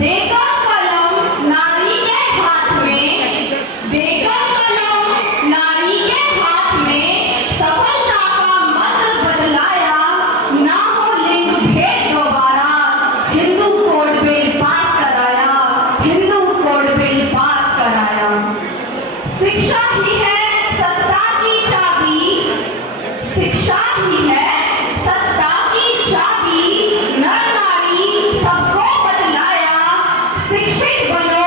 देकर कलम नारी के हाथ में, देकर कलम नारी के हाथ में, सफलता का मंत्र बदलाया, ना हो लिंग भेद दोबारा, हिंदू कोड बिल पास कराया, हिंदू कोड बिल पास कराया। शिक्षा ही है सत्ता की चाबी, शिक्षा ही है सत्ता की चाबी, नर नारी सबको बदलाया, शिक्षित बनो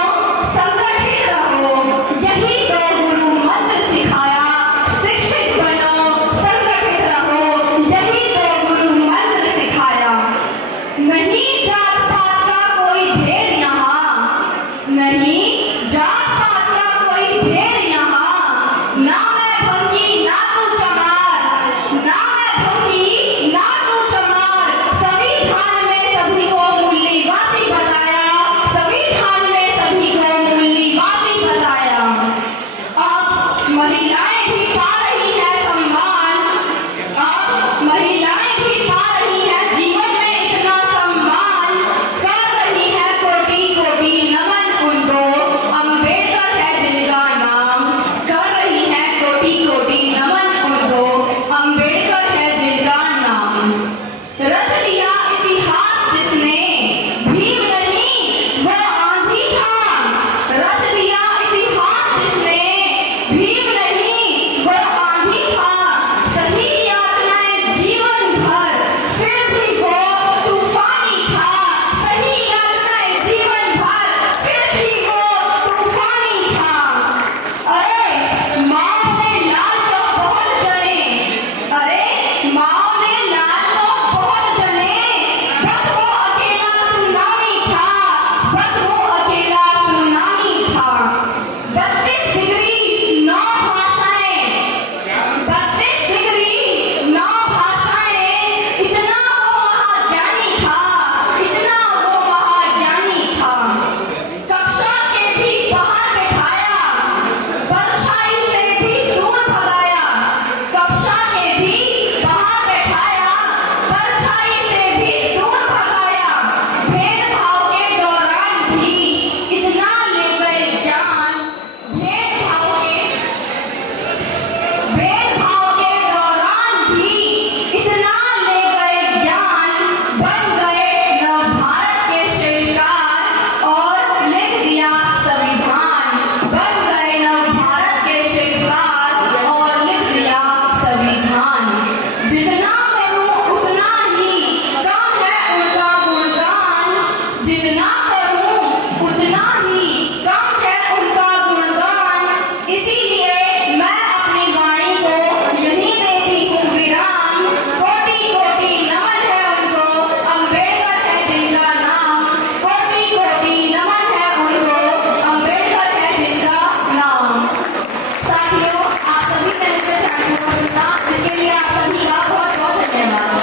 संगठित रहो, यही दो गुरु मंत्र सिखाया, शिक्षित बनो संगठित रहो, यही दो गुरु मंत्र सिखाया। नहीं जात पात का कोई भेद यहाँ, नहीं जात पात का कोई भेद यहाँ, ना मैं भंगी ना तू चमार, ना मैं भंगी ना तू चमार, संविधान में सभी को मूल्यवासी बताया, संविधान में सभी को मूल्यवासी बताया। अब महिलाएं भी पा रही है सम्मान, अब महिलाएं भी पा रही है जीवन में इतना सम्मान, कर रही है कोटि कोटि नमन उनको, अम्बेडकर है जिनका नाम, कर रही है कोटि कोटि नमन उनको, अम्बेडकर है जिनका नाम। रच लिया इतिहास जिसने, भीम नहीं वो आंधी था, रच लिया इतिहास जिसने, भीम नहीं वो आंधी था, सही यातनाएं जीवन भर, फिर भी वो तूफानी था, सही यातनाएं जीवन भर, फिर भी वो तूफानी था। अरे माँ ने लाल तो बहुत जने, अरे माँ ने लाल तो बहुत जने, बस वो अकेला सुनामी था, बस वो अकेला सुनामी था। 32 डिग्री 9 भाषाएं, 32 डिग्री 9 भाषाएं, इतना वो महाज्ञानी था, इतना वो महाज्ञानी था। कक्षा के भी बाहर बैठाया, परछाई से भी दूर भगाया, कक्षा के भी बाहर बैठाया, परछाई से भी दूर भगाया। भेदभाव के दौरान भी इतना ले गए ज्ञान, भेदभाव के दौरान भी इतना ले गए ज्ञान, बन गए नव भारत के शिल्पकार और लिख दिया संविधान, बन गए नव भारत के शिल्पकार और लिख दिया संविधान। जितना करूं उतना ही कम है उनका गुणगान, जितना करूं उतना ही कम है उनका गुणगान, इसीलिए मैं अपनी वाणी को यहीं देती हूँ विराम। कोटि कोटि नमन है उनको, अम्बेडकर है जिनका नाम, कोटि कोटि नमन है उनको, अम्बेडकर है जिनका नाम। साथियों, आप सभी ने मुझे थैंक यू सुना, इसके लिए आप सभी का बहुत बहुत धन्यवाद।